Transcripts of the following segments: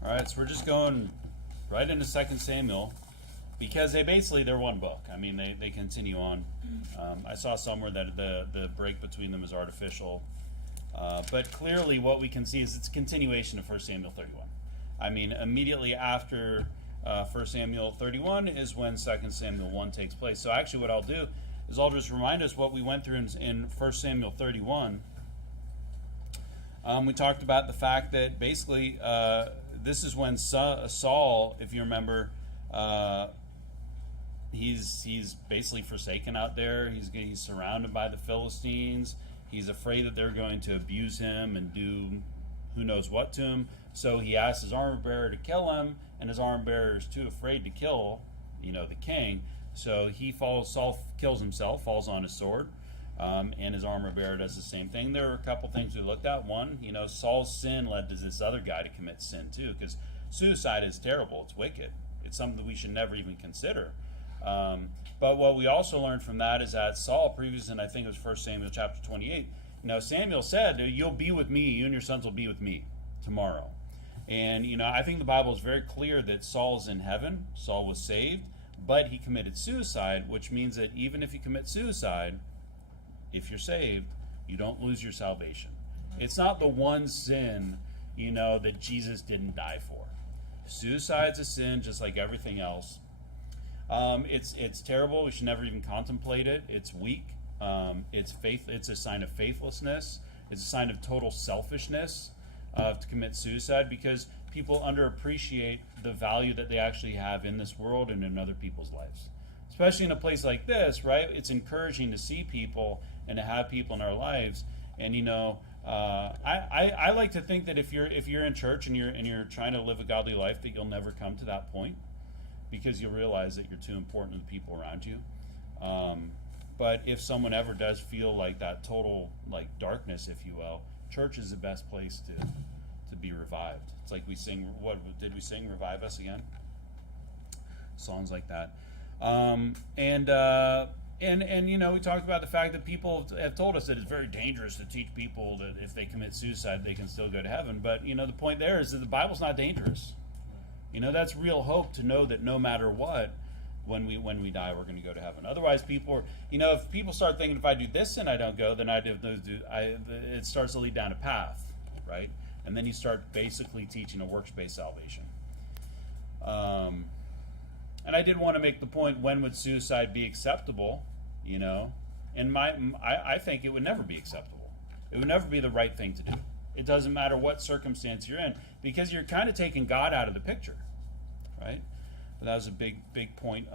All right, so we're just going right into 2 Samuel because they're one book. I mean, they continue on. I saw somewhere that the break between them is artificial. But clearly what we can see is it's a continuation of 1 Samuel 31. I mean, immediately after 1 Samuel 31 is when 2 Samuel 1 takes place. So actually what I'll do is I'll just remind us what we went through in 1 Samuel 31. We talked about the fact that basically this is when Saul, if you remember, he's basically forsaken out there. He's surrounded by the Philistines. He's afraid that they're going to abuse him and do who knows what to him. So he asks his armor bearer to kill him, and his armor bearer is too afraid to kill, the king. So Saul kills himself, falls on his sword, and his armor bearer does the same thing. There are a couple things we looked at. One, Saul's sin led to this other guy to commit sin too, because suicide is terrible. It's wicked. It's something that we should never even consider. But what we also learned from that is that Saul, previously, and I think it was 1 Samuel chapter 28, Samuel said, "You'll be with me, you and your sons will be with me tomorrow." And, I think the Bible is very clear that Saul's in heaven. Saul was saved, but he committed suicide, which means that even if you commit suicide, if you're saved, you don't lose your salvation. It's not the one sin, that Jesus didn't die for. Suicide's a sin just like everything else. It's terrible. We should never even contemplate it. It's weak. It's a sign of faithlessness. It's a sign of total selfishness to commit suicide, because people underappreciate the value that they actually have in this world and in other people's lives. Especially in a place like this, right? It's encouraging to see people and to have people in our lives. And I like to think that if you're in church and you're trying to live a godly life, that you'll never come to that point, because you'll realize that you're too important to the people around you. But if someone ever does feel like that total darkness, if you will, church is the best place to be revived. It's like we sing. What did we sing? Revive us again. Songs like that. And we talked about the fact that people have told us that it's very dangerous to teach people that if they commit suicide, they can still go to heaven. But the point there is that the Bible's not dangerous. That's real hope, to know that no matter what, when we die, we're going to go to heaven. Otherwise, if people start thinking, if I do this sin, I don't go, then it starts to lead down a path, right? And then you start basically teaching a works-based salvation. And I did want to make the point, when would suicide be acceptable? And I think it would never be acceptable. It would never be the right thing to do. It doesn't matter what circumstance you're in, because you're kind of taking God out of the picture, right? But that was a big point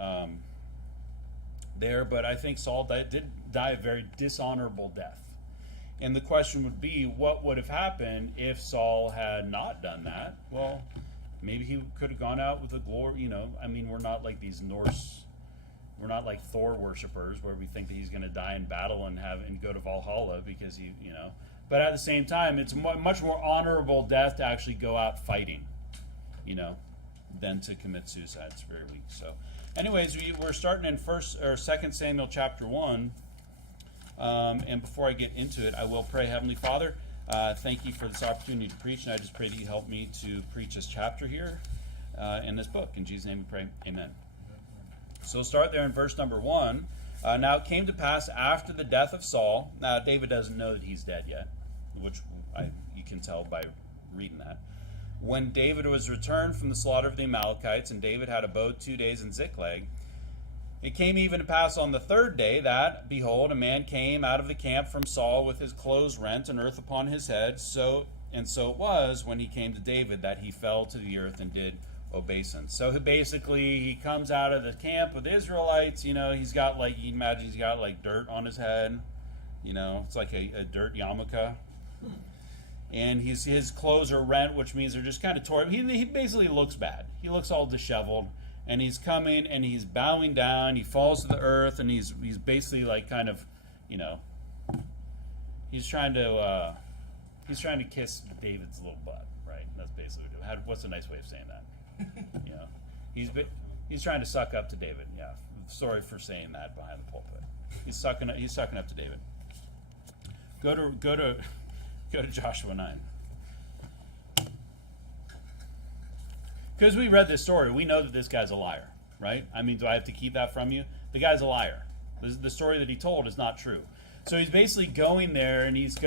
there. But I think Saul did die a very dishonorable death. And the question would be, what would have happened if Saul had not done that? Well, maybe he could have gone out with a glory. We're not like these Norse. We're not like Thor worshipers, where we think that he's going to die in battle and go to Valhalla because But at the same time, it's much more honorable death to actually go out fighting, than to commit suicide. It's very weak. So, anyways, we're starting in 2 Samuel chapter 1. And before I get into it, I will pray. Heavenly Father, thank you for this opportunity to preach, and I just pray that you help me to preach this chapter here in this book. In Jesus' name we pray. Amen. So we'll start there in verse number 1. Now it came to pass after the death of Saul. Now David doesn't know that he's dead yet, which you can tell by reading that. When David was returned from the slaughter of the Amalekites, and David had abode 2 days in Ziklag, it came even to pass on the third day that, behold, a man came out of the camp from Saul with his clothes rent and earth upon his head. So it was, when he came to David, that he fell to the earth and did obeisance. So basically, he comes out of the camp with Israelites. He's got he's got dirt on his head. It's like a dirt yarmulke. And his clothes are rent, which means they're just kind of torn. He basically looks bad. He looks all disheveled. And he's coming and he's bowing down. He falls to the earth, and he's basically he's trying to kiss David's little butt, right? That's basically what it is. What's a nice way of saying that? He's trying to suck up to David. Yeah, sorry for saying that behind the pulpit. He's sucking up to David. Go to Joshua 9. Because we read this story, we know that this guy's a liar, right? I mean, do I have to keep that from you? The guy's a liar. The story that he told is not true. So he's basically going there, and he's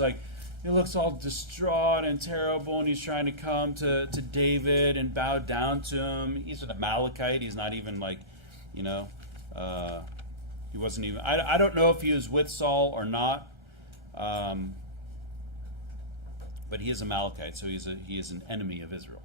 like, he looks all distraught and terrible, and he's trying to come to David and bow down to him. He's an Amalekite. He's not even like, he wasn't even, I don't know if he was with Saul or not, but he is Amalekite, so he is an enemy of Israel.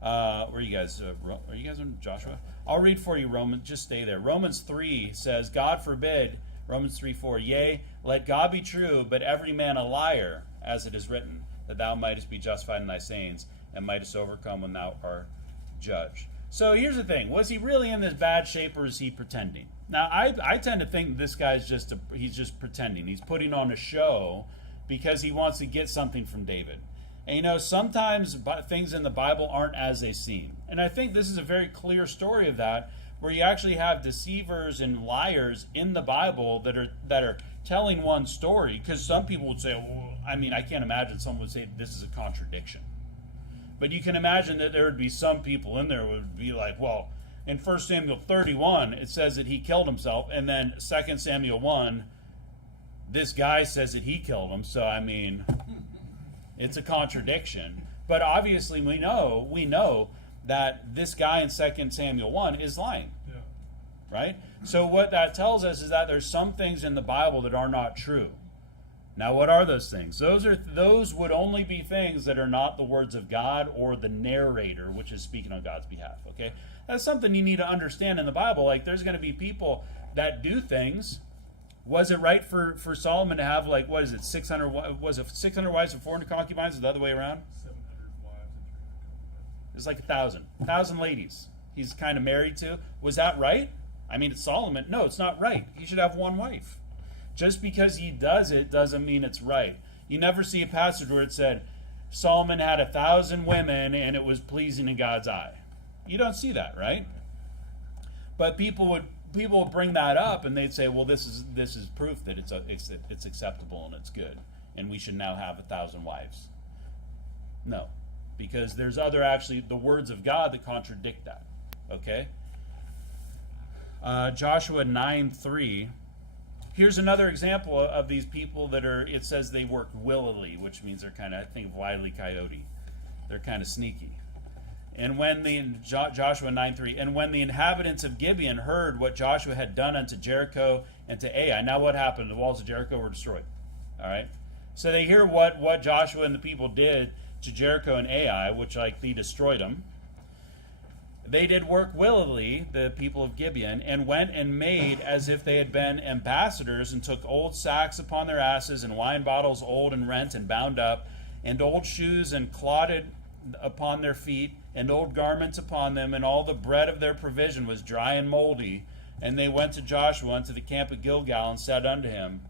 Where are you guys? Are you guys in Joshua? I'll read for you Romans. Just stay there. Romans 3 says, God forbid, Romans 3:4, yea, let God be true, but every man a liar, as it is written, that thou mightest be justified in thy sayings, and mightest overcome when thou art judged. So here's the thing. Was he really in this bad shape, or is he pretending? Now, I tend to think this guy's he's just pretending. He's putting on a show because he wants to get something from David. And sometimes things in the Bible aren't as they seem. And I think this is a very clear story of that, where you actually have deceivers and liars in the Bible that are telling one story. Because some people would say, well, I mean, I can't imagine someone would say this is a contradiction. But you can imagine that there would be some people in there who would be like, well, in 1 Samuel 31, it says that he killed himself. And then 2 Samuel 1, this guy says that he killed him. So, I mean, it's a contradiction. But obviously we know that this guy in 2 Samuel 1 is lying. Yeah. Right? So what that tells us is that there's some things in the Bible that are not true. Now, what are those things? Those would only be things that are not the words of God or the narrator, which is speaking on God's behalf. Okay? That's something you need to understand in the Bible. Like, there's going to be people that do things. Was it right for Solomon to have, like, what is it, 600 wives and 400 concubines? Is it the other way around? 700 wives and 300 concubines. It's like 1,000 ladies he's kind of married to. Was that right? I mean, it's Solomon. No, it's not right. He should have one wife. Just because he does it doesn't mean it's right. You never see a passage where it said Solomon had 1,000 women and it was pleasing in God's eye. You don't see that, right? But people would bring that up, and they'd say, well, this is proof that it's acceptable and it's good, and we should now have 1,000 wives. No, because there's the words of God that contradict that. Okay? Joshua 9:3. Here's another example of these people it says they work willily, which means they're kind of, I think, Wile E. Coyote. They're kind of sneaky. And when Joshua 9:3, and when the inhabitants of Gibeon heard what Joshua had done unto Jericho and to Ai. Now what happened? The walls of Jericho were destroyed. All right? So they hear what Joshua and the people did to Jericho and Ai, which they destroyed them. They did work willily, the people of Gibeon, and went and made as if they had been ambassadors, and took old sacks upon their asses, and wine bottles old and rent and bound up, and old shoes and clotted upon their feet, and old garments upon them, and all the bread of their provision was dry and moldy. And they went to Joshua unto the camp of Gilgal, and said unto him,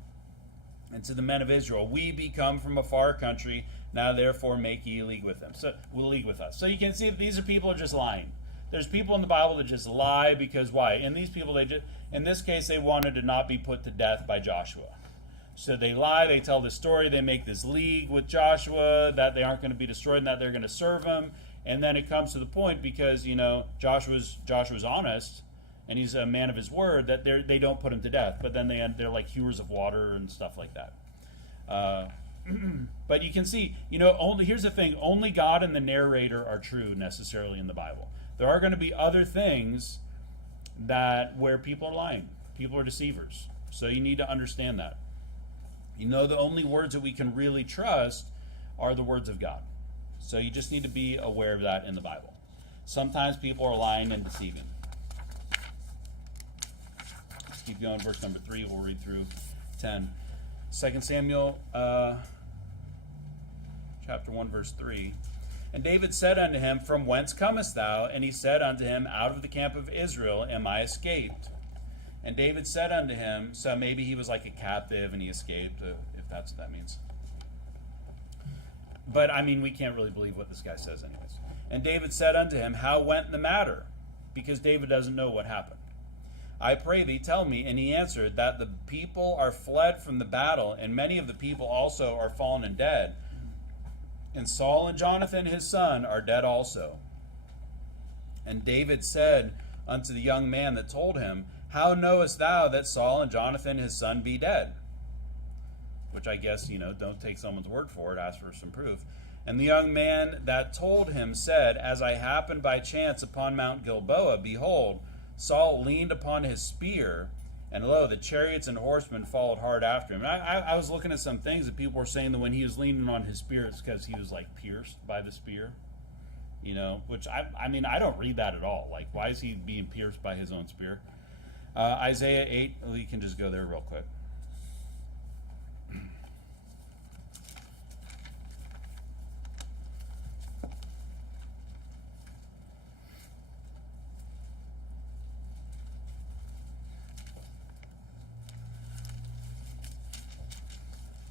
and to the men of Israel, we be come from a far country, now therefore make ye league with them. So we'll league with us. So you can see that these are people who are just lying. There's people in the Bible that just lie because why? And these people, in this case, they wanted to not be put to death by Joshua. So they lie, they tell this story, they make this league with Joshua that they aren't going to be destroyed and that they're going to serve him. And then it comes to the point, because Joshua's honest and he's a man of his word, that they don't put him to death. But then they're like hewers of water and stuff like that. But you can see, here's the thing: only God and the narrator are true necessarily in the Bible. There are going to be other things where people are lying, people are deceivers. So you need to understand that. The only words that we can really trust are the words of God. So you just need to be aware of that in the Bible. Sometimes people are lying and deceiving. Let's keep going. Verse number 3, we'll read through 10. 2 Samuel chapter 1, verse 3. And David said unto him, from whence comest thou? And he said unto him, out of the camp of Israel am I escaped. And David said unto him, so maybe he was like a captive and he escaped, if that's what that means. But, we can't really believe what this guy says anyways. And David said unto him, how went the matter? Because David doesn't know what happened. I pray thee, tell me. And he answered, that the people are fled from the battle, and many of the people also are fallen and dead. And Saul and Jonathan his son are dead also. And David said unto the young man that told him, How knowest thou that Saul and Jonathan his son be dead? Which I guess, don't take someone's word for it, ask for some proof. And the young man that told him said, As I happened by chance upon Mount Gilboa, behold, Saul leaned upon his spear, and lo, the chariots and horsemen followed hard after him. And I was looking at some things that people were saying that when he was leaning on his spear, it's because he was like pierced by the spear. Which I don't read that at all. Like, why is he being pierced by his own spear? Isaiah 8, we can just go there real quick.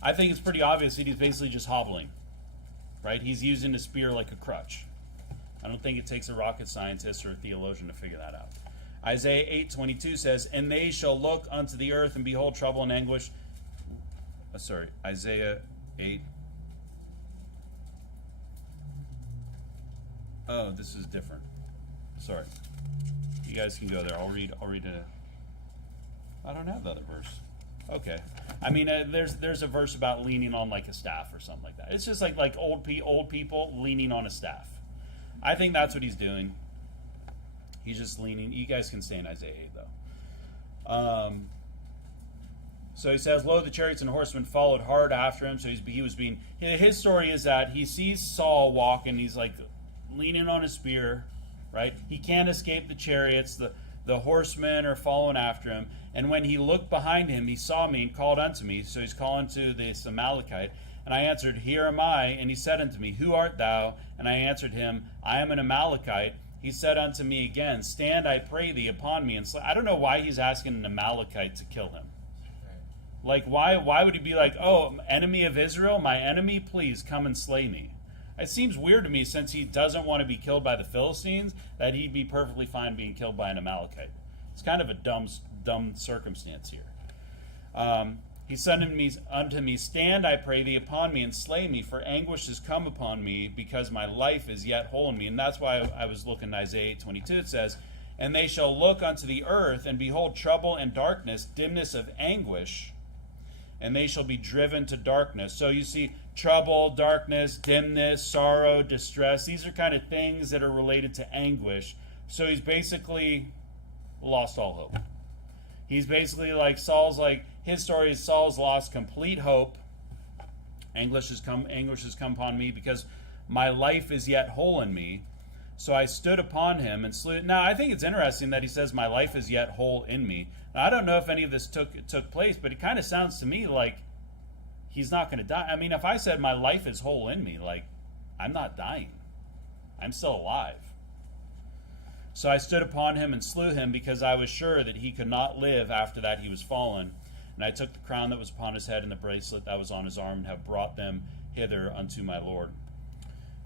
I think it's pretty obvious that he's basically just hobbling, right? He's using a spear like a crutch. I don't think it takes a rocket scientist or a theologian to figure that out. Isaiah 8:22 says, And they shall look unto the earth and behold trouble and anguish. Isaiah 8. Oh, this is different. Sorry. You guys can go there. I'll read it. I don't have the other verse. Okay. There's a verse about leaning on like a staff or something like that. It's just like old people leaning on a staff. I think that's what he's doing. He's just leaning. You guys can stay in Isaiah 8 though. So he says, Lo, the chariots and horsemen followed hard after him. So his story is that he sees Saul walking. He's like leaning on his spear, right? He can't escape the chariots. The horsemen are following after him. And when he looked behind him, he saw me and called unto me. So he's calling to this Amalekite. And I answered, Here am I. And he said unto me, Who art thou? And I answered him, I am an Amalekite. He said unto me again, Stand, I pray thee, upon me, and slay. I don't know why he's asking an Amalekite to kill him. Like, why would he be like, oh, enemy of Israel, my enemy, please come and slay me? It seems weird to me, since he doesn't want to be killed by the Philistines, that he'd be perfectly fine being killed by an Amalekite. It's kind of a dumb circumstance here. He said unto me, Stand, I pray thee, upon me, and slay me, for anguish is come upon me, because my life is yet whole in me. And that's why I was looking at Isaiah 8:22. It says, And they shall look unto the earth, and behold trouble and darkness, dimness of anguish, and they shall be driven to darkness. So you see, trouble, darkness, dimness, sorrow, distress. These are kind of things that are related to anguish. So he's basically lost all hope. He's basically his story is Saul's lost complete hope. Anguish has come upon me, because my life is yet whole in me. So I stood upon him and slew. Now, I think it's interesting that he says, my life is yet whole in me. Now, I don't know if any of this took place, but it kind of sounds to me like he's not going to die. I mean, if I said my life is whole in me, like, I'm not dying. I'm still alive. So I stood upon him and slew him, because I was sure that he could not live after that he was fallen. And I took the crown that was upon his head and the bracelet that was on his arm, and have brought them hither unto my Lord.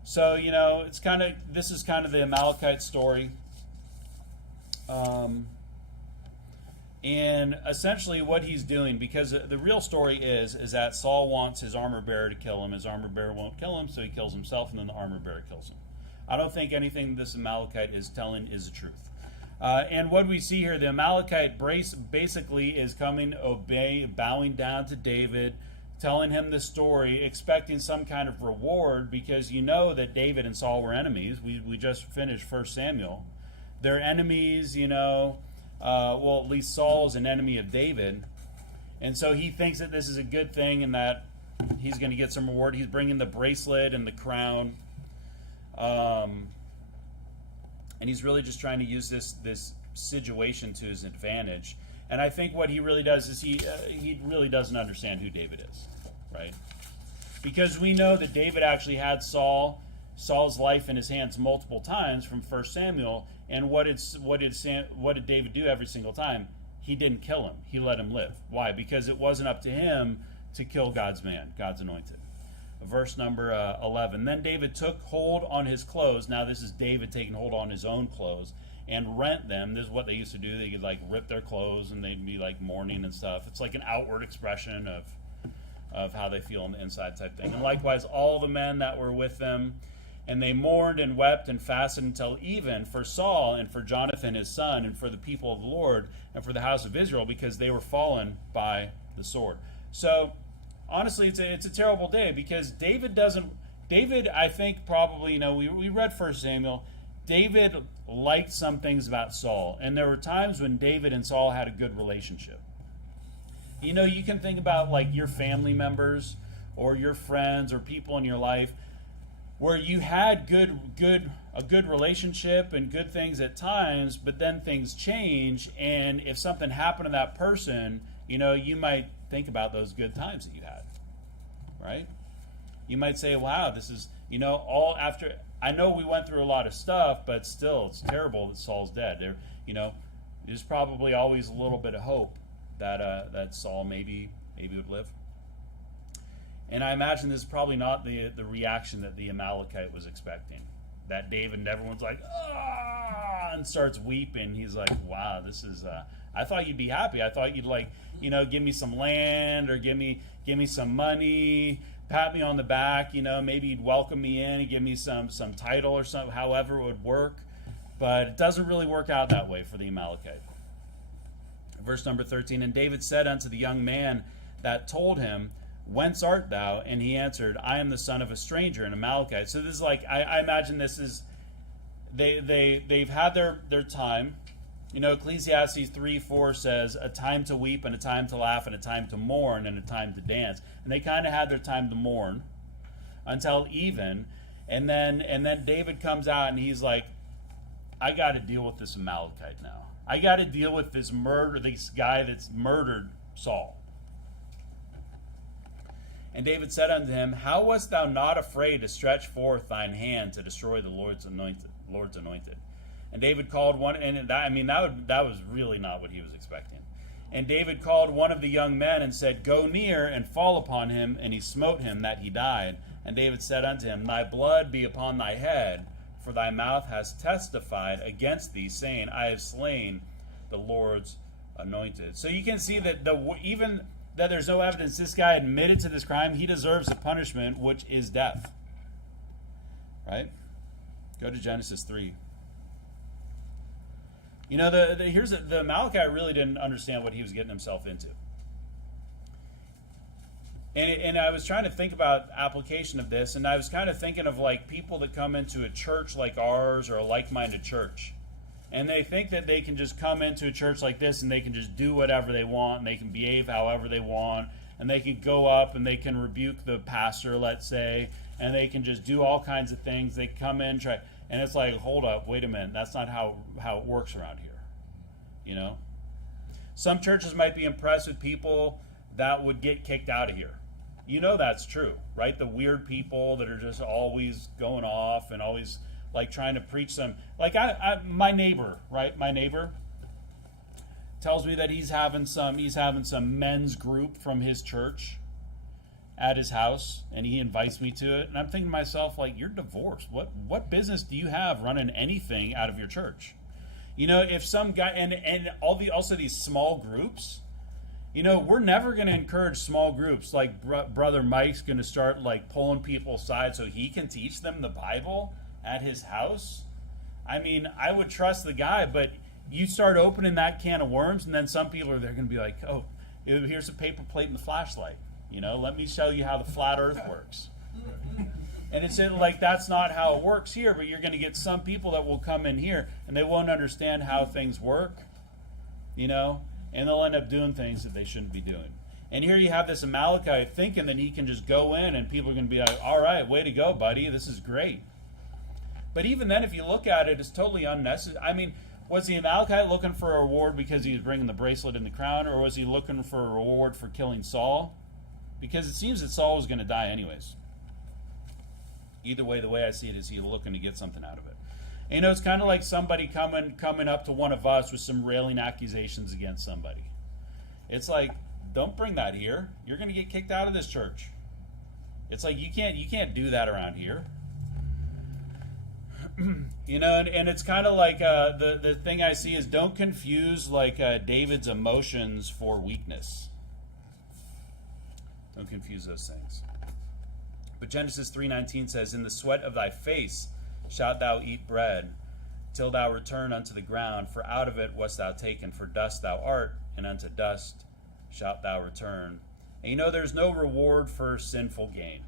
So, this is kind of the Amalekite story. And essentially what he's doing, because the real story is that Saul wants his armor bearer to kill him. His armor bearer won't kill him, so he kills himself, and then the armor bearer kills him. I don't think anything this Amalekite is telling is the truth. And what we see here, the Amalekite basically is coming, bowing down to David, telling him the story, expecting some kind of reward, because you know that David and Saul were enemies. We just finished 1 Samuel. They're enemies, at least Saul is an enemy of David. And so he thinks that this is a good thing and that he's going to get some reward. He's bringing the bracelet and the crown. And he's really just trying to use this situation to his advantage. And I think what he really does is he really doesn't understand who David is, right? Because we know that David actually had Saul's life in his hands multiple times from 1 Samuel. And what did David do every single time? He didn't kill him. He let him live. Why? Because it wasn't up to him to kill God's man, God's anointed. Verse number 11. Then David took hold on his clothes. Now this is David taking hold on his own clothes and rent them. This is what they used to do. They could rip their clothes and they'd be mourning and stuff. It's like an outward expression of how they feel on the inside type thing. And likewise all the men that were with them. And they mourned and wept and fasted until even for Saul and for Jonathan his son and for the people of the Lord and for the house of Israel, because they were fallen by the sword. So honestly, it's a terrible day, because David, I think probably, we read 1 Samuel. David liked some things about Saul, and there were times when David and Saul had a good relationship. You can think about like your family members or your friends or people in your life where you had a good relationship and good things at times, but then things change, and if something happened to that person, you might think about those good times that you had, right? You might say, wow, this is, all after, I know we went through a lot of stuff, but still, it's terrible that Saul's dead. There's probably always a little bit of hope that Saul maybe would live. And I imagine this is probably not the reaction that the Amalekite was expecting. That David and everyone's like, ah, and starts weeping. He's like, wow, this is, I thought you'd be happy. I thought you'd give me some land or give me some money, pat me on the back, maybe you'd welcome me in and give me some title or something, however it would work. But it doesn't really work out that way for the Amalekite. Verse number 13, and David said unto the young man that told him, whence art thou? And he answered, I am the son of a stranger, an Amalekite. So this is like, I imagine this is, they've had their time. Ecclesiastes 3:4 says, a time to weep and a time to laugh and a time to mourn and a time to dance. And they kind of had their time to mourn until even. And then David comes out and he's like, I got to deal with this Amalekite now. I got to deal with this guy that's murdered Saul. And David said unto him, how wast thou not afraid to stretch forth thine hand to destroy the Lord's anointed? And David called one, and that was really not what he was expecting. And David called one of the young men and said, go near and fall upon him. And he smote him that he died. And David said unto him, thy blood be upon thy head, for thy mouth has testified against thee, saying, I have slain the Lord's anointed. So you can see that even that there's no evidence this guy admitted to this crime, he deserves a punishment, which is death. Right? Go to Genesis 3. The Amalekite really didn't understand what he was getting himself into. And I was trying to think about application of this, and I was kind of thinking of like people that come into a church like ours or a like-minded church. And they think that they can just come into a church like this and they can just do whatever they want and they can behave however they want and they can go up and they can rebuke the pastor, let's say, and they can just do all kinds of things. They come in, try, and it's like, hold up, wait a minute, that's not how it works around here. Some churches might be impressed with people that would get kicked out of here. That's true, right? The weird people that are just always going off and always like trying to preach some, like my neighbor, right? My neighbor tells me that he's having some men's group from his church at his house, and he invites me to it. And I'm thinking to myself, like, you're divorced. What business do you have running anything out of your church? If some guy and also these small groups, we're never going to encourage small groups. Like Brother Mike's going to start like pulling people aside so he can teach them the Bible at his house. I would trust the guy, but you start opening that can of worms, and then some people are there going to be like, oh, here's a paper plate and the flashlight. Let me show you how the flat earth works. And it's like, that's not how it works here, but you're going to get some people that will come in here and they won't understand how things work, and they'll end up doing things that they shouldn't be doing. And here you have this Amalekite thinking that he can just go in and people are going to be like, all right, way to go, buddy, this is great. But even then, if you look at it, it's totally unnecessary. Was the Amalekite looking for a reward because he was bringing the bracelet and the crown, or was he looking for a reward for killing Saul? Because it seems that Saul was going to die anyways. Either way, the way I see it is he's looking to get something out of it. It's kind of like somebody coming up to one of us with some railing accusations against somebody. It's like, don't bring that here. You're going to get kicked out of this church. It's like, you can't do that around here. And it's kind of like the thing I see is, don't confuse like David's emotions for weakness. Don't confuse those things. But Genesis 3:19 says, "In the sweat of thy face shalt thou eat bread, till thou return unto the ground, for out of it wast thou taken, for dust thou art, and unto dust shalt thou return." And there's no reward for sinful gain.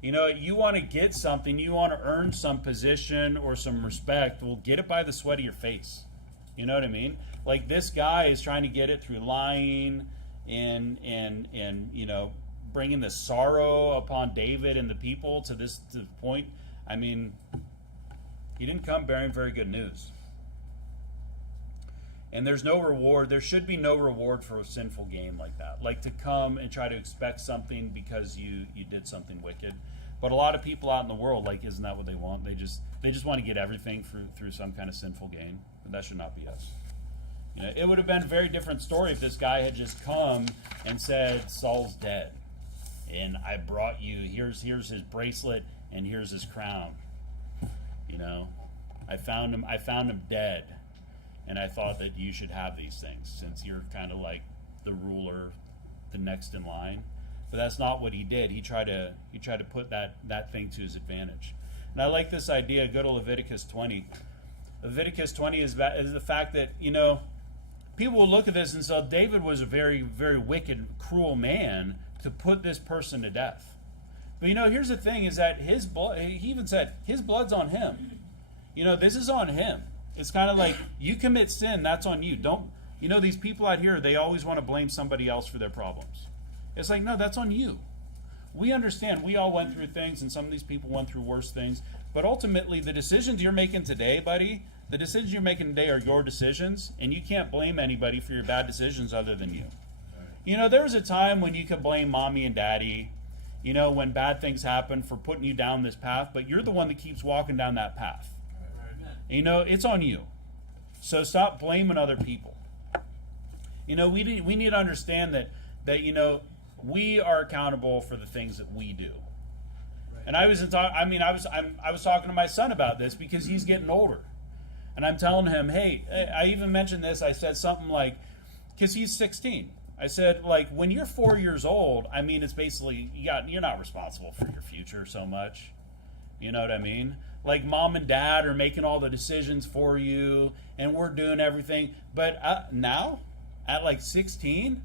You want to get something, you want to earn some position or some respect, well, get it by the sweat of your face. You know what I mean? Like, this guy is trying to get it through lying and bringing the sorrow upon David and the people to the point. I mean, he didn't come bearing very good news. And there's no reward. There should be no reward for a sinful gain like that. Like, to come and try to expect something because you did something wicked. But a lot of people out in the world, like, isn't that what they want? They just want to get everything through some kind of sinful gain. But that should not be us. It would have been a very different story if this guy had just come and said, "Saul's dead, and I brought you, here's his bracelet, and here's his crown. I found him dead, and I thought that you should have these things since you're kind of like the ruler, the next in line." But that's not what he did. He tried to put that thing to his advantage. And I like this idea. Go to Leviticus 20. Leviticus 20 is the fact that, people will look at this and say, David was a very, very wicked, cruel man to put this person to death. But here's the thing, is that his blood, he even said, his blood's on him. This is on him. It's kind of like, you commit sin, that's on you. These people out here, they always want to blame somebody else for their problems. It's like, no, that's on you. We understand, we all went through things, and some of these people went through worse things. But ultimately, the decisions you're making today, buddy, the decisions you're making today are your decisions, and you can't blame anybody for your bad decisions other than you. There was a time when you could blame mommy and daddy, when bad things happen, for putting you down this path, but you're the one that keeps walking down that path. It's on you. So stop blaming other people. We need to understand that we are accountable for the things that we do. And I was talking to my son about this because he's getting older. And I'm telling him, hey, I even mentioned this. I said something like, because he's 16. I said, like, when you're 4 years old, it's basically, you're not responsible for your future so much. You know what I mean? Like, mom and dad are making all the decisions for you, and we're doing everything. But now, at like 16,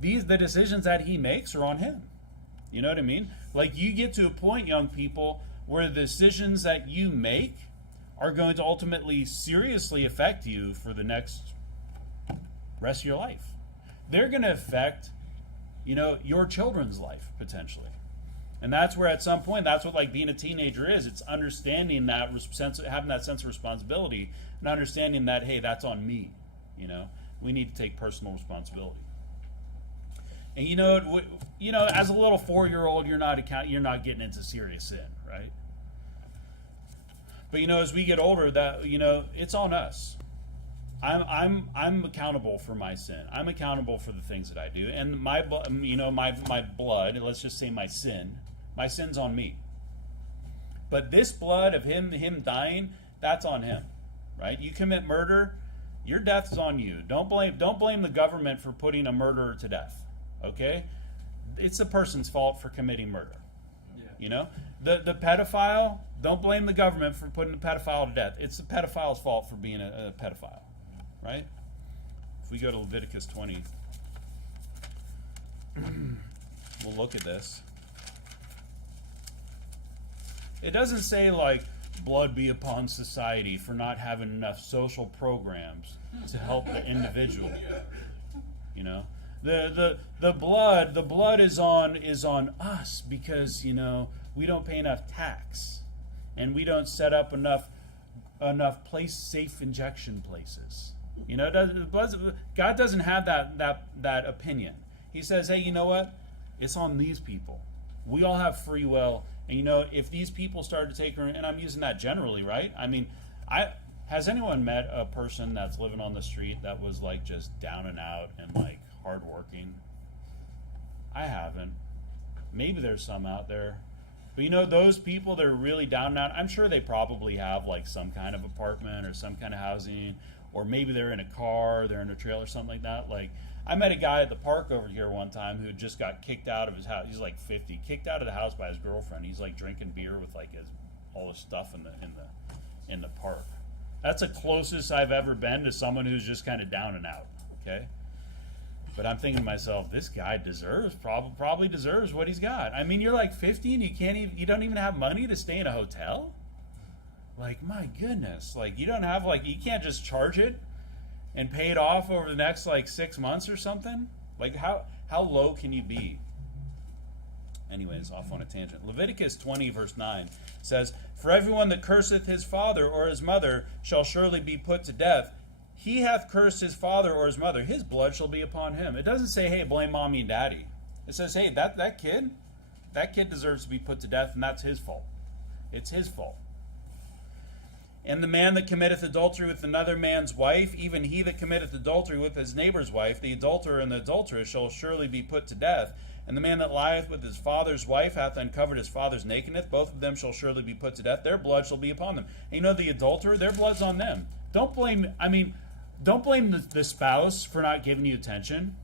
the decisions that he makes are on him. You know what I mean? Like, you get to a point, young people, where the decisions that you make are going to ultimately seriously affect you for the next rest of your life. They're going to affect, your children's life, potentially. And that's where, at some point, that's what, like, being a teenager is. It's understanding that, having that sense of responsibility, and understanding that, hey, that's on me. We need to take personal responsibility. And as a little 4-year-old, you're not getting into serious sin, right? But as we get older, that it's on us. I'm accountable for my sin. I'm accountable for the things that I do, and my blood. Let's just say my sin's on me. But this blood of him dying, that's on him, right? You commit murder, your death is on you. Don't blame the government for putting a murderer to death. Okay, it's the person's fault for committing murder. Yeah. The pedophile, don't blame the government for putting the pedophile to death. It's the pedophile's fault for being a pedophile, right? If we go to Leviticus 20, we'll look at this. It doesn't say, like, blood be upon society for not having enough social programs to help the individual. The blood is on us because we don't pay enough tax, and we don't set up enough safe injection places. God doesn't have that opinion. He says, hey, you know what? It's on these people. We all have free will, and if these people started to take her, and I'm using that generally, right? Has anyone met a person that's living on the street that was like just down and out and like hardworking? I haven't. Maybe there's some out there. But those people that are really down and out, I'm sure they probably have like some kind of apartment or some kind of housing, or maybe they're in a car, they're in a trailer, something like that. Like, I met a guy at the park over here one time who just got kicked out of his house. He's like 50, kicked out of the house by his girlfriend. He's like drinking beer with like all his stuff in the park. That's the closest I've ever been to someone who's just kind of down and out. Okay, but I'm thinking to myself, this guy probably deserves what he's got. I mean, you're like 50 and you don't even have money to stay in a hotel. Like, my goodness, like you can't just charge it and pay it off over the next like 6 months or something. Like how low can you be? Anyways, off on a tangent. Leviticus 20 verse 9 says, "For everyone that curseth his father or his mother shall surely be put to death. He hath cursed his father or his mother, his blood shall be upon him." It doesn't say, hey, blame mommy and daddy. It says, hey, that kid deserves to be put to death, and that's his fault. It's his fault. "And the man that committeth adultery with another man's wife, even he that committeth adultery with his neighbor's wife, the adulterer and the adulteress shall surely be put to death. And the man that lieth with his father's wife hath uncovered his father's nakedness, both of them shall surely be put to death. Their blood shall be upon them." And you know, the adulterer, their blood's on them. Don't blame the spouse for not giving you attention.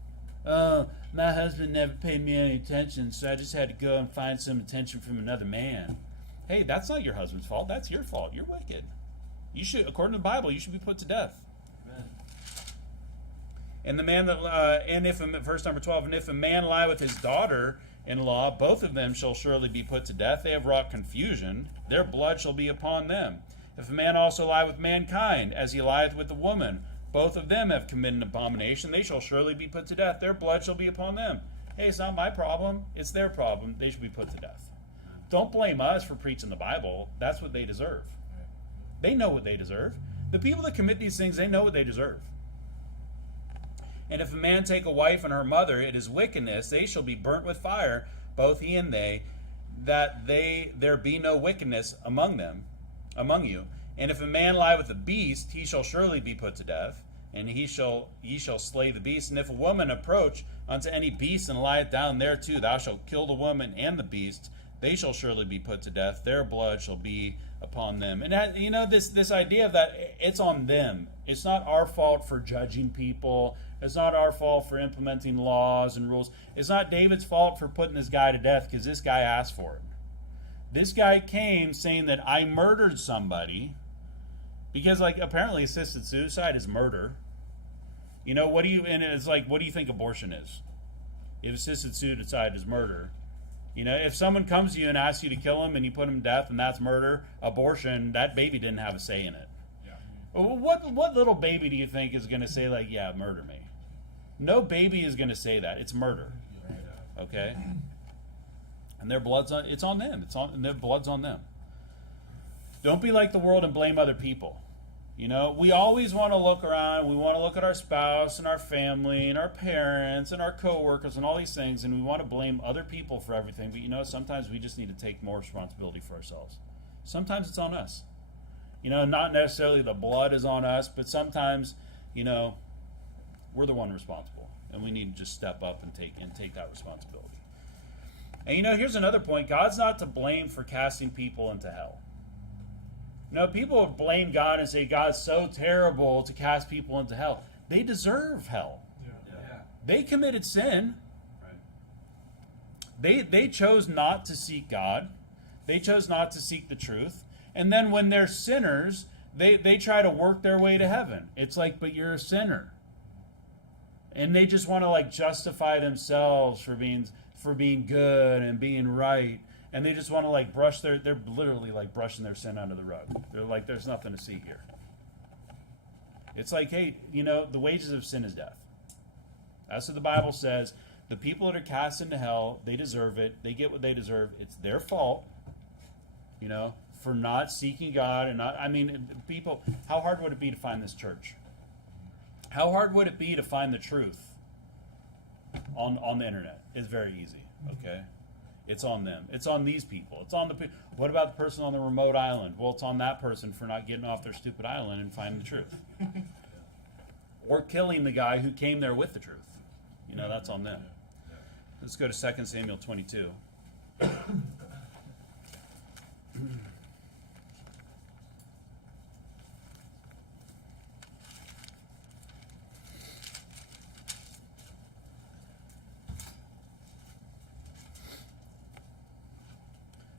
"Oh, my husband never paid me any attention, so I just had to go and find some attention from another man." Hey, that's not your husband's fault. That's your fault. You're wicked. You should, according to the Bible, you should be put to death. Amen. "And the man that, verse number 12, "And if a man lie with his daughter-in-law, both of them shall surely be put to death. They have wrought confusion. Their blood shall be upon them. If a man also lie with mankind, as he lieth with the woman, both of them have committed an abomination. They shall surely be put to death. Their blood shall be upon them." Hey, it's not my problem. It's their problem. They should be put to death. Don't blame us for preaching the Bible. That's what they deserve. They know what they deserve. The people that commit these things, they know what they deserve. "And if a man take a wife and her mother, it is wickedness. They shall be burnt with fire, both he and they, that there be no wickedness among you. And if a man lie with a beast, he shall surely be put to death, and ye shall slay the beast. And if a woman approach unto any beast and lieth down thereto, thou shalt kill the woman and the beast. They shall surely be put to death. Their blood shall be upon them." And that, you know, this idea of that it's on them. It's not our fault for judging people. It's not our fault for implementing laws and rules. It's not David's fault for putting this guy to death because this guy asked for it. This guy came saying that I murdered somebody because, like, apparently assisted suicide is murder. You know, and it's like, what do you think abortion is? If assisted suicide is murder. You know, if someone comes to you and asks you to kill him and you put him to death and that's murder, abortion, that baby didn't have a say in it. Yeah. What little baby do you think is going to say, like, yeah, murder me? No baby is going to say that. It's murder. Okay? And their blood's on, it's on them. Their blood's on them. Don't be like the world and blame other people. You know, we always want to look around. We want to look at our spouse and our family and our parents and our coworkers and all these things, and we want to blame other people for everything. But, you know, sometimes we just need to take more responsibility for ourselves. Sometimes it's on us. You know, not necessarily the blood is on us, but sometimes, you know, we're the one responsible, and we need to just step up and take that responsibility. And, you know, here's another point. God's not to blame for casting people into hell. You know, people blame God and say God's so terrible to cast people into hell. They deserve hell. Yeah. They committed sin. Right. They chose not to seek God. They chose not to seek the truth. And then when they're sinners, they try to work their way to heaven. It's like, but you're a sinner. And they just want to, like, justify themselves for being good and being right. And they just want to, like, they're literally, like, brushing their sin under the rug. They're like, there's nothing to see here. It's like, hey, you know, the wages of sin is death. That's what the Bible says. The people that are cast into hell, they deserve it. They get what they deserve. It's their fault, you know, for not seeking God. And not, I mean, people, how hard would it be to find this church? How hard would it be to find the truth on the internet? It's very easy, okay? It's on them. It's on these people. It's on the people. What about the person on the remote island? Well, it's on that person for not getting off their stupid island and finding the truth. Or killing the guy who came there with the truth. You know, that's on them. Let's go to 2 Samuel 22.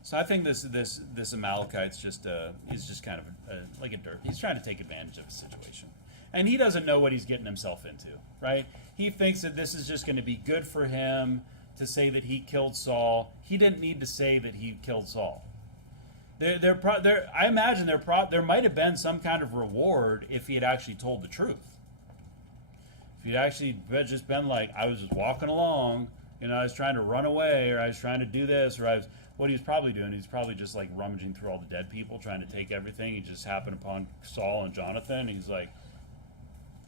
So I think this Amalekite's he's just kind of like a dirt. He's trying to take advantage of the situation, and he doesn't know what he's getting himself into, right? He thinks that this is just going to be good for him to say that he killed Saul. He didn't need to say that he killed Saul. I imagine there might have been some kind of reward if he had actually told the truth. If he'd actually just been like, I was just walking along, I was trying to run away, or I was trying to do this, or what he's probably doing, he's probably just like rummaging through all the dead people, trying to take everything. He just happened upon Saul and Jonathan. He's like,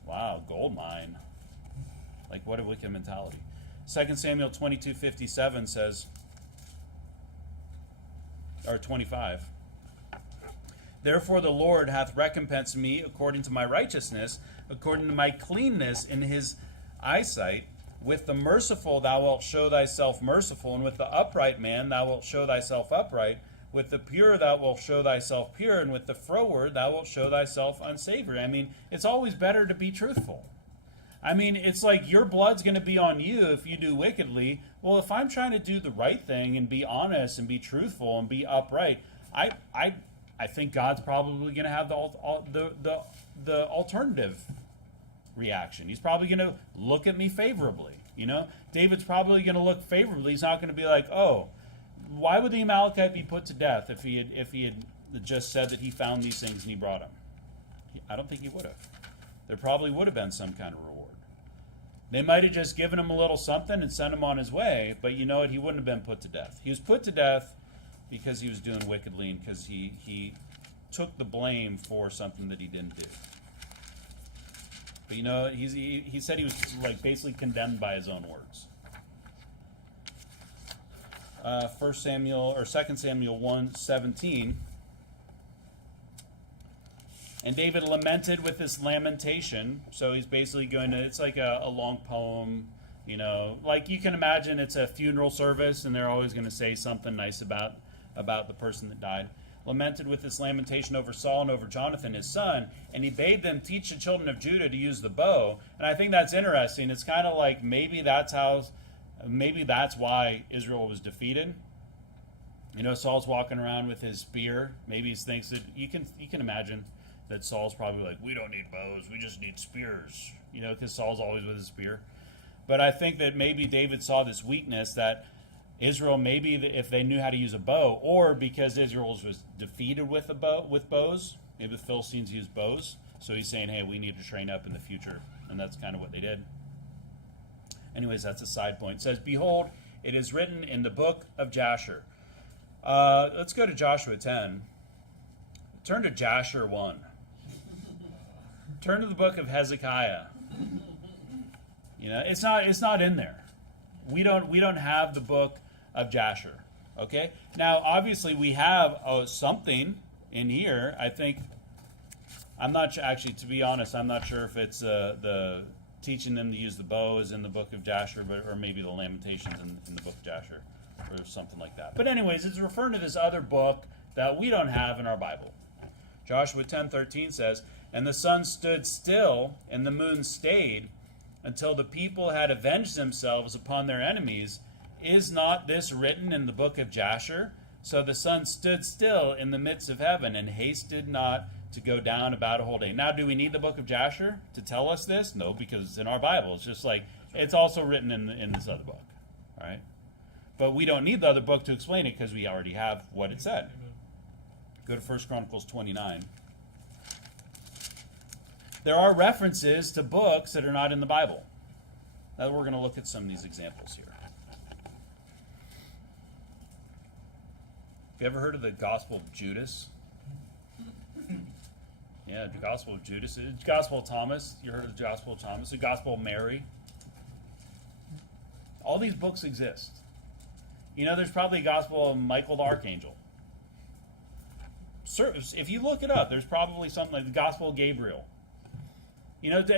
wow, gold mine. Like, what a wicked mentality. 2 Samuel 22:57 says, or 25, therefore the Lord hath recompensed me according to my righteousness, according to my cleanness in his eyesight. With the merciful thou wilt show thyself merciful, and with the upright man thou wilt show thyself upright. With the pure thou wilt show thyself pure, and with the froward thou wilt show thyself unsavory. I mean, it's always better to be truthful. I mean, it's like your blood's going to be on you if you do wickedly. Well, if I'm trying to do the right thing and be honest and be truthful and be upright, I think God's probably going to have the alternative reaction. He's probably going to look at me favorably. David's probably going to look favorably. He's not going to be like, oh, why would the Amalekite be put to death if he had just said that he found these things and he brought them? I don't think he would have. There probably would have been some kind of reward. They might have just given him a little something and sent him on his way, but you know what? He wouldn't have been put to death. He was put to death because he was doing wickedly and because he took the blame for something that he didn't do. But he said he was like basically condemned by his own words. 2 Samuel 1:17. And David lamented with this lamentation. So he's basically it's like a long poem, like you can imagine it's a funeral service and they're always going to say something nice about the person that died. Lamented with this lamentation over Saul and over Jonathan, his son, and he bade them teach the children of Judah to use the bow. And I think that's interesting. It's kind of like maybe that's why Israel was defeated. Saul's walking around with his spear. Maybe he thinks that you can imagine that Saul's probably like, we don't need bows, we just need spears, because Saul's always with his spear. But I think that maybe David saw this weakness that Israel, maybe if they knew how to use a bow, or because Israel was defeated with bows, maybe the Philistines used bows. So he's saying, hey, we need to train up in the future, and that's kind of what they did. Anyways, that's a side point. It says, behold, it is written in the book of Jasher. Let's go to Joshua 10. Turn to Jasher 1. Turn to the book of Hezekiah. It's not in there. We don't have the book of Jasher. Okay? Now, obviously, we have something in here. I think, I'm not actually, to be honest, I'm not sure if it's the teaching them to use the bow is in the book of Jasher, or maybe the Lamentations in the book of Jasher, or something like that. But anyways, it's referring to this other book that we don't have in our Bible. Joshua 10:13 says, and the sun stood still, and the moon stayed, until the people had avenged themselves upon their enemies. Is not this written in the book of Jasher? So the sun stood still in the midst of heaven, and hasted not to go down about a whole day. Now, do we need the book of Jasher to tell us this? No, because it's in our Bible. It's just like, it's also written in this other book. All right? But we don't need the other book to explain it, because we already have what it said. Go to 1 Chronicles 29. There are references to books that are not in the Bible. Now we're going to look at some of these examples here. Have you ever heard of the Gospel of Judas? Yeah, the Gospel of Judas. The Gospel of Thomas. You heard of the Gospel of Thomas? The Gospel of Mary. All these books exist. There's probably a Gospel of Michael the Archangel. If you look it up, there's probably something like the Gospel of Gabriel.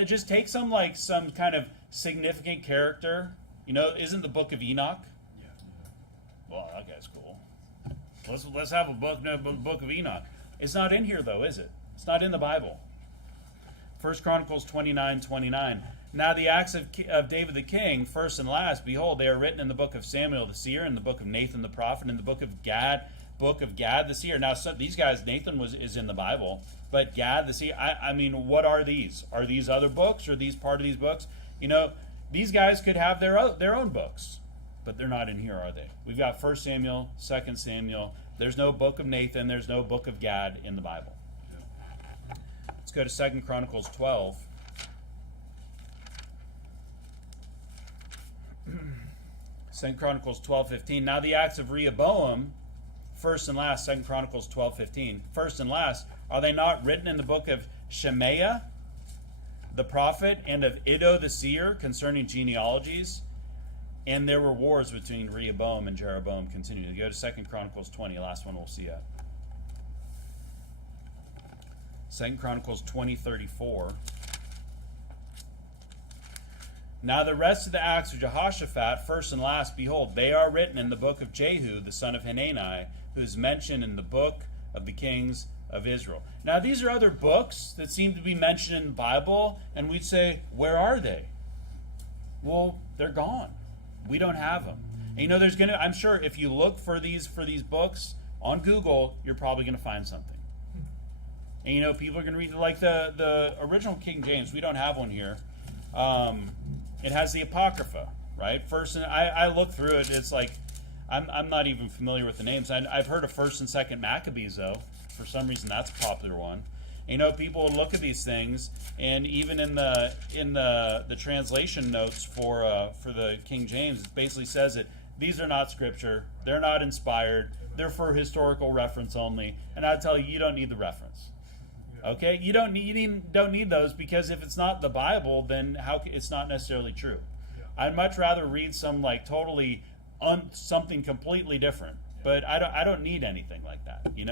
Just take some kind of significant character. Isn't the book of Enoch? Yeah. Well, that guy's cool. Let's have a book of Enoch. It's not in here, though, is it? It's not in the Bible. 1 Chronicles 29:29. Now the acts of David the king, first and last, behold, they are written in the book of Samuel the seer, in the book of Nathan the prophet, in the book of Gad book of Gad the seer. Now, these guys, Nathan is in the Bible, but Gad the seer, I mean, what are these? Are these other books? Are these part of these books? These guys could have their own books, but they're not in here, are they? We've got 1 Samuel, 2 Samuel. There's no book of Nathan. There's no book of Gad in the Bible. Let's go to 2 Chronicles 12. 2 Chronicles 12:15. Now the acts of Rehoboam, first and last, 2 Chronicles 12:15. First and last, are they not written in the book of Shemaiah, the prophet, and of Iddo the seer concerning genealogies? And there were wars between Rehoboam and Jeroboam continuing. Go to 2 Chronicles 20, last one we'll see it. 2 Chronicles 20:34. Now the rest of the acts of Jehoshaphat, first and last, behold, they are written in the book of Jehu, the son of Hanani, who is mentioned in the book of the kings of Israel. Now these are other books that seem to be mentioned in the Bible, and we'd say, where are they? Well, they're gone. We don't have them. And I'm sure if you look for these books on Google, you're probably going to find something. And people are going to read like the original King James. We don't have one here. It has the Apocrypha, right? First, and I looked through it. It's like I'm not even familiar with the names. I've heard of 1st and 2nd Maccabees though. For some reason, that's a popular one. People look at these things, and even in the translation notes for the King James, it basically says that these are not scripture. They're not inspired. They're for historical reference only. And I tell you, you don't need the reference. Okay, you don't need those, because if it's not the Bible, then it's not necessarily true. I'd much rather read some totally something completely different. But I don't need anything like that. You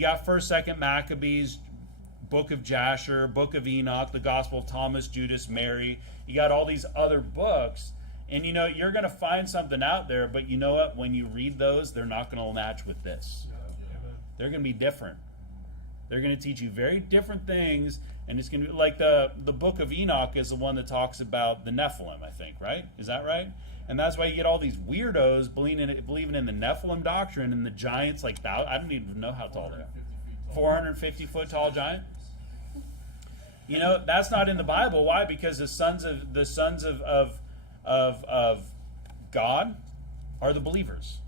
got 1st, 2nd Maccabees, Book of Jasher, Book of Enoch, the Gospel of Thomas, Judas, Mary. You got all these other books, and you're going to find something out there. But you know what? When you read those, they're not going to match with this. They're going to be different. They're going to teach you very different things, and it's going to be like the Book of Enoch is the one that talks about the Nephilim, I think, right? Is that right? And that's why you get all these weirdos believing in the Nephilim doctrine and the giants I don't even know how tall they are. 450 foot tall giant. That's not in the Bible. Why? Because the sons of God are the believers.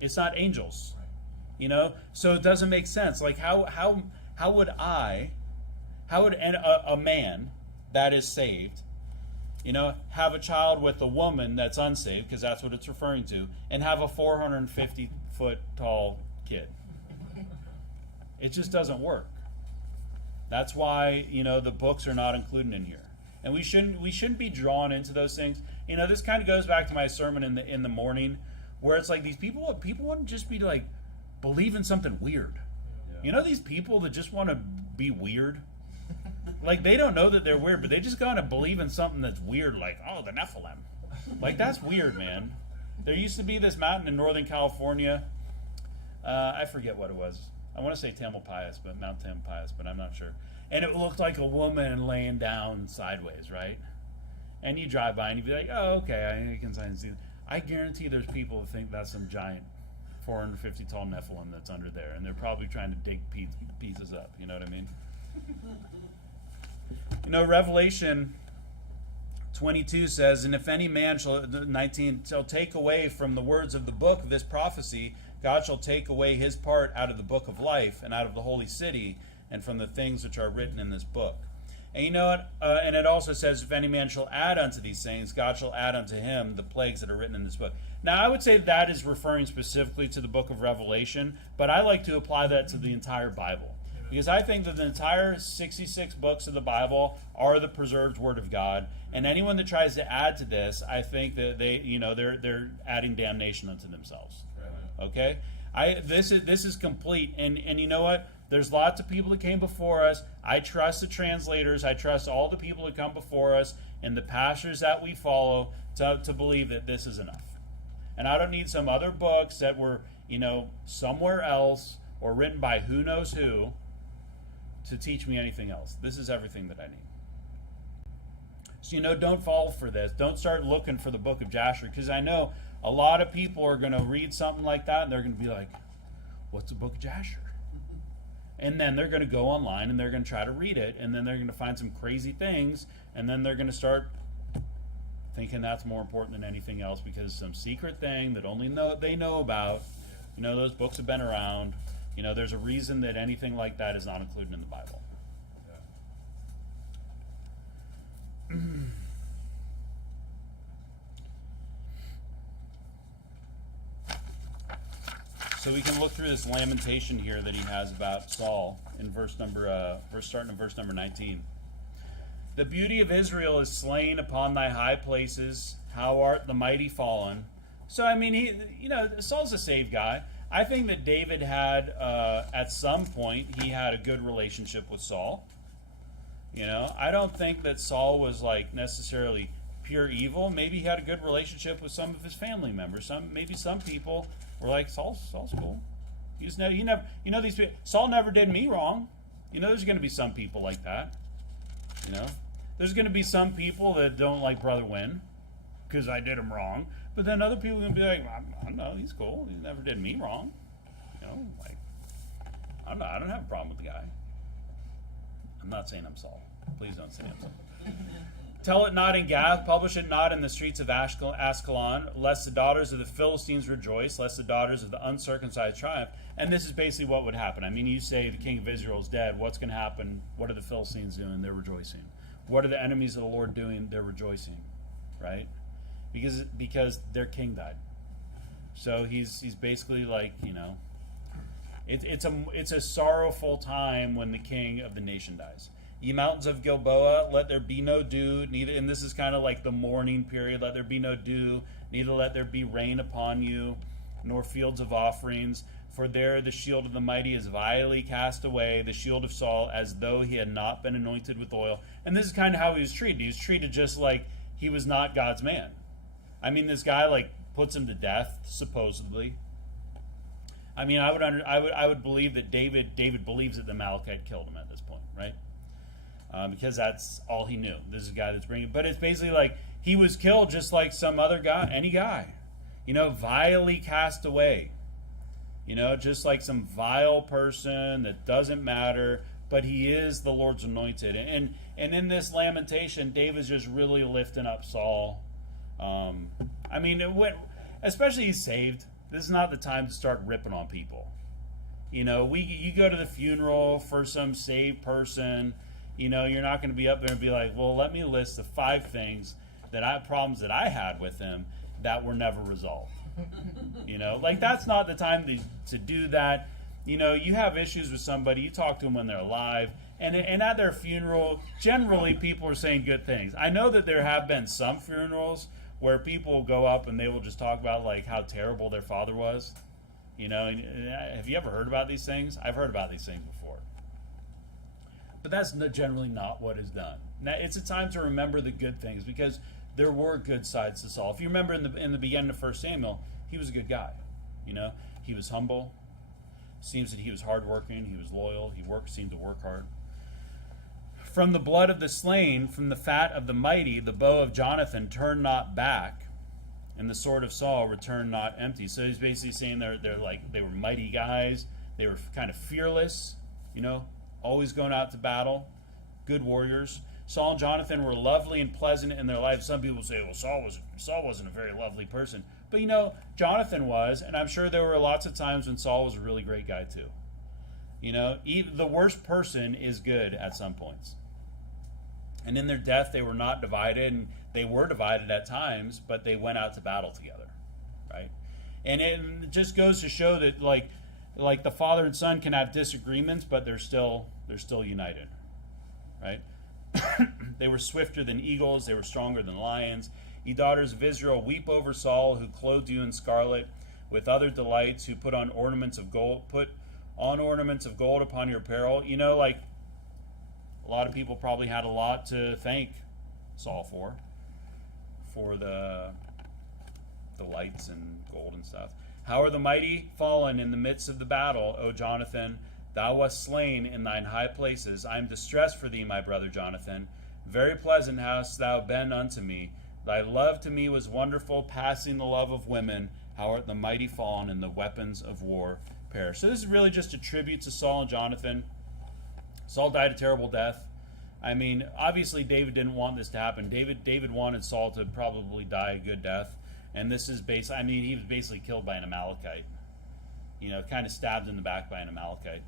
It's not angels. So it doesn't make sense. Like how would a man that is saved, have a child with a woman that's unsaved, because that's what it's referring to, and have a 450 foot tall kid? It just doesn't work. That's why the books are not included in here, and we shouldn't be drawn into those things. This kind of goes back to my sermon in the morning, where it's like these people wouldn't just be like believe in something weird. These people that just want to be weird, like they don't know that they're weird, but they just gotta believe in something that's weird, like the Nephilim. Like that's weird, man. There used to be this mountain in Northern California. I forget what it was. I want to say Tamalpais, but Mount Tamalpais, but I'm not sure. And it looked like a woman laying down sideways, right? And you drive by and you'd be like, oh, okay, I can see. I guarantee there's people who think that's some giant 450 tall Nephilim that's under there, and they're probably trying to dig pieces up. You know what I mean? Revelation 22 says, and if any man shall take away from the words of the book of this prophecy, God shall take away his part out of the book of life and out of the holy city and from the things which are written in this book. And you know what? And it also says, if any man shall add unto these things, God shall add unto him the plagues that are written in this book. Now, I would say that is referring specifically to the book of Revelation, but I like to apply that to the entire Bible. Because I think that the entire 66 books of the Bible are the preserved Word of God, and anyone that tries to add to this, I think that they're adding damnation unto themselves. Okay, this is complete, and you know what? There's lots of people that came before us. I trust the translators. I trust all the people that come before us and the pastors that we follow to believe that this is enough. And I don't need some other books that were somewhere else or written by who knows who to teach me anything else. This is everything that I need. So, don't fall for this. Don't start looking for the book of Jasher, because I know a lot of people are going to read something like that and they're going to be like, what's the book of Jasher? And then they're going to go online and they're going to try to read it, and then they're going to find some crazy things, and then they're going to start thinking that's more important than anything else because some secret thing that only they know about. Those books have been around. There's a reason that anything like that is not included in the Bible. Yeah. So we can look through this lamentation here that he has about Saul in starting in verse number 19. The beauty of Israel is slain upon thy high places. How art the mighty fallen? So Saul's a saved guy. I think that David had, at some point, he had a good relationship with Saul. I don't think that Saul was like necessarily pure evil. Maybe he had a good relationship with some of his family members. Maybe some people were like, Saul's cool. These people. Saul never did me wrong. There's going to be some people like that. There's going to be some people that don't like Brother Wynn because I did him wrong. But then other people are going to be like, I don't know, he's cool. He never did me wrong. I don't know. I don't have a problem with the guy. I'm not saying I'm Saul. Please don't say I'm Saul. Tell it not in Gath, publish it not in the streets of Ascalon, lest the daughters of the Philistines rejoice, lest the daughters of the uncircumcised triumph. And this is basically what would happen. You say the king of Israel is dead. What's going to happen? What are the Philistines doing? They're rejoicing. What are the enemies of the Lord doing? They're rejoicing, right? Because their king died. So he's basically like, it's a sorrowful time when the king of the nation dies. Ye mountains of Gilboa, let there be no dew, neither, and this is kind of like the mourning period, let there be no dew, neither let there be rain upon you, nor fields of offerings, for there the shield of the mighty is vilely cast away, the shield of Saul, as though he had not been anointed with oil. And this is kind of how he was treated. He was treated just like he was not God's man. This guy puts him to death, supposedly. I would believe that David believes that the Amalekite killed him at this point, right? Because that's all he knew. This is a guy that's bringing. But it's basically like he was killed just like some other guy, any guy. Vilely cast away. Just like some vile person that doesn't matter, but he is the Lord's anointed. And in this lamentation, David's just really lifting up Saul. Especially he's saved. This is not the time to start ripping on people. You go to the funeral for some saved person. You're not going to be up there and be like, well, let me list the 5 things problems that I had with him that were never resolved. That's not the time to do that. You have issues with somebody, you talk to them when they're alive, and at their funeral, generally people are saying good things. I know that there have been some funerals where people go up and they will just talk about how terrible their father was. Have you ever heard about these things? I've heard about these things before. But that's generally not what is done. Now, it's a time to remember the good things because there were good sides to Saul. If you remember in the beginning of 1 Samuel, he was a good guy. He was humble. Seems that he was hardworking. He was loyal. Seemed to work hard. From the blood of the slain, from the fat of the mighty, the bow of Jonathan turned not back, and the sword of Saul returned not empty. So he's basically saying they were mighty guys. They were kind of fearless, always going out to battle, good warriors. Saul and Jonathan were lovely and pleasant in their life. Some people say, well, Saul wasn't a very lovely person. But Jonathan was, and I'm sure there were lots of times when Saul was a really great guy too. Even the worst person is good at some points. And in their death, they were not divided, and they were divided at times, but they went out to battle together, right? And it just goes to show that, like the father and son can have disagreements, but they're still united, right? They were swifter than eagles; they were stronger than lions. Ye daughters of Israel, weep over Saul, who clothed you in scarlet, with other delights, who put on ornaments of gold upon your apparel. A lot of people probably had a lot to thank Saul for the lights and gold and stuff. How are the mighty fallen in the midst of the battle, O Jonathan? Thou wast slain in thine high places. I am distressed for thee, my brother Jonathan. Very pleasant hast thou been unto me. Thy love to me was wonderful, passing the love of women. How art the mighty fallen in the weapons of war perish. So this is really just a tribute to Saul and Jonathan. Saul died a terrible death. I mean, obviously David didn't want this to happen. David wanted Saul to probably die a good death. And this is basically, I mean, he was basically killed by an Amalekite. You know, kind of stabbed in the back by an Amalekite.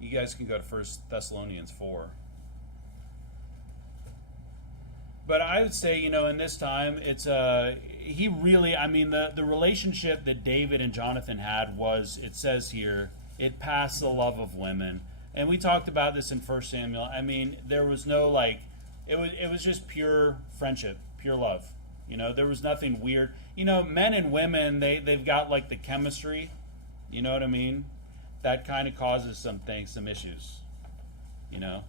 You guys can go to 1 Thessalonians 4. But I would say, you know, in this time, it's he really, I mean, the relationship that David and Jonathan had was, it says here, it passed the love of women. And we talked about this in 1 Samuel. I mean, there was no, like, it was just pure friendship, pure love. You know, there was nothing weird. You know, men and women, they've got, like, the chemistry. You know what I mean? That kind of causes some issues. You know?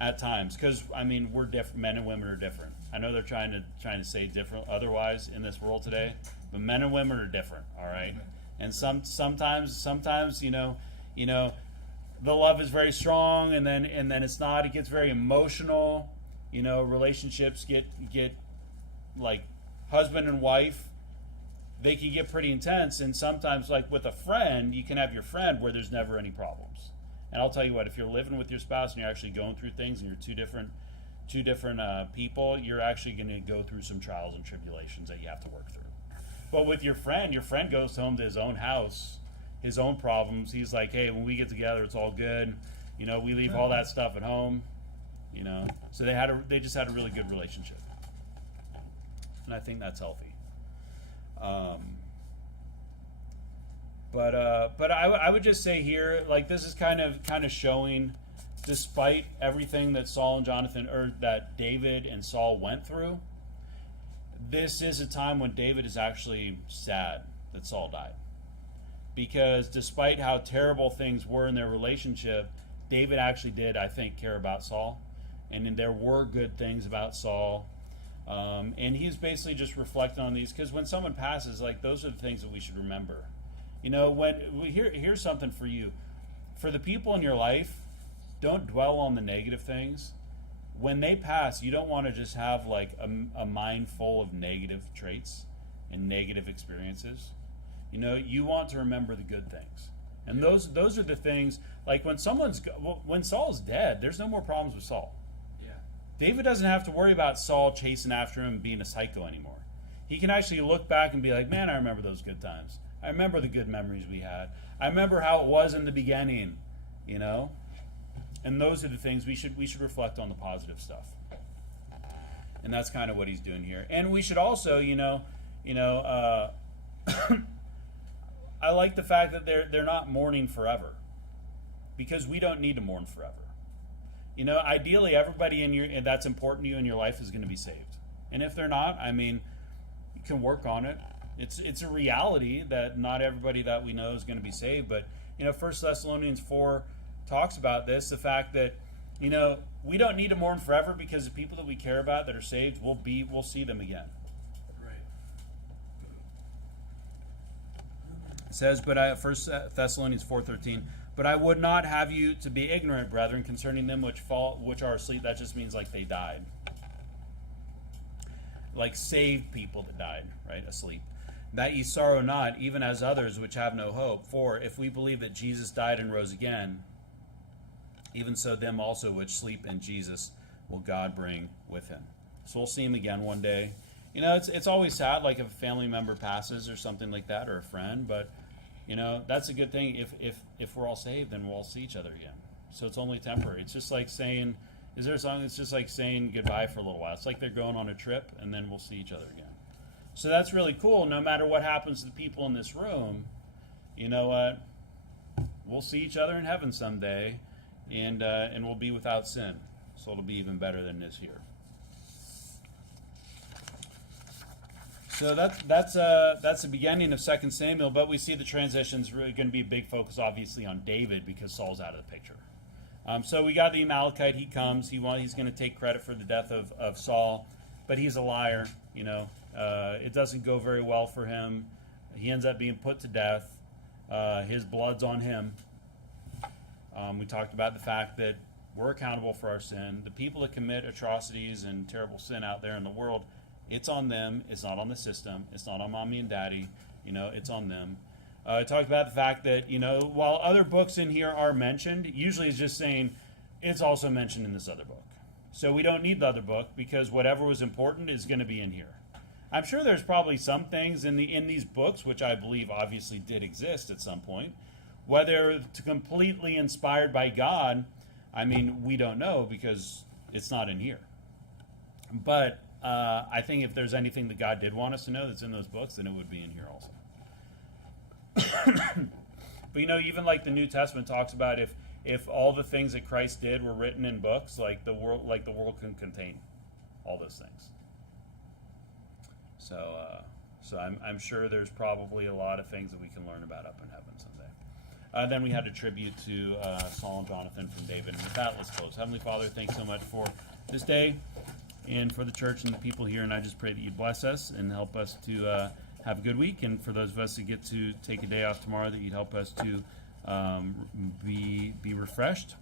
At times, because I mean, we're different. Men and women are different. I know they're trying to say different otherwise in this world today, but men and women are different. All right, and sometimes you know, the love is very strong, and then it's not. It gets very emotional. You know, relationships get like husband and wife. They can get pretty intense, and sometimes, like with a friend, you can have your friend where there's never any problems. And I'll tell you what, if you're living with your spouse and you're actually going through things and you're two different people, you're actually going to go through some trials and tribulations that you have to work through. But with your friend goes home to his own house, his own problems. He's like, hey, when we get together, it's all good. You know, we leave all that stuff at home. You know, so they just had a really good relationship, and I think that's healthy. But I would just say here, like, this is kind of showing, despite everything that Saul and Jonathan, or that David and Saul went through, this is a time when David is actually sad that Saul died. Because despite how terrible things were in their relationship, David actually did, I think, care about Saul. And there were good things about Saul. And he's basically just reflecting on these, because when someone passes, like, those are the things that we should remember. You know, here's something for you. For the people in your life, don't dwell on the negative things. When they pass, you don't want to just have like a mind full of negative traits and negative experiences. You know, you want to remember the good things. And those are the things, like when Saul's dead, there's no more problems with Saul. Yeah. David doesn't have to worry about Saul chasing after him and being a psycho anymore. He can actually look back and be like, man, I remember those good times. I remember the good memories we had. I remember how it was in the beginning, you know? And those are the things we should reflect on, the positive stuff. And that's kind of what he's doing here. And we should also, I like the fact that they're not mourning forever, because we don't need to mourn forever. You know, ideally everybody and that's important to you in your life is going to be saved. And if they're not, I mean, you can work on it. It's a reality that not everybody that we know is going to be saved. But, you know, 1 Thessalonians 4 talks about this, the fact that, you know, we don't need to mourn forever, because the people that we care about that are saved, we'll see them again. Right. It says, 1 Thessalonians 4:13, but I would not have you to be ignorant, brethren, concerning them which are asleep. That just means like they died. Like saved people that died, right? Asleep. That ye sorrow not, even as others which have no hope. For if we believe that Jesus died and rose again, even so them also which sleep in Jesus will God bring with him. So we'll see him again one day. You know, it's always sad, like if a family member passes or something like that, or a friend, but, you know, that's a good thing. If we're all saved, then we'll all see each other again. So it's only temporary. It's just like saying, is there a song? It's just like saying goodbye for a little while. It's like they're going on a trip, and then we'll see each other again. So that's really cool. No matter what happens to the people in this room, you know what? We'll see each other in heaven someday, and we'll be without sin. So it'll be even better than it is here. So that's the beginning of 2 Samuel, but we see the transition's really going to be a big focus, obviously, on David, because Saul's out of the picture. So we got the Amalekite. He comes. He's going to take credit for the death of Saul, but he's a liar. You know, it doesn't go very well for him. He ends up being put to death. His blood's on him. We talked about the fact that we're accountable for our sin. The people that commit atrocities and terrible sin out there in the world, It's on them. It's not on the system. It's not on mommy and daddy. It's on them. It talks about the fact that, while other books in here are mentioned, usually it's just saying it's also mentioned in this other book. So we don't need the other book because whatever was important is going to be in here. I'm sure there's probably some things in these books, which I believe obviously did exist at some point. Whether completely inspired by God, we don't know because it's not in here. But I think if there's anything that God did want us to know that's in those books, then it would be in here also. But even like the New Testament talks about if all the things that Christ did were written in books, like the world can contain all those things. So I'm sure there's probably a lot of things that we can learn about up in heaven someday. Then we had a tribute to Saul and Jonathan from David. And with that, let's close. Heavenly Father, thanks so much for this day and for the church and the people here. And I just pray that you bless us and help us to have a good week. And for those of us who get to take a day off tomorrow, that you'd help us to be refreshed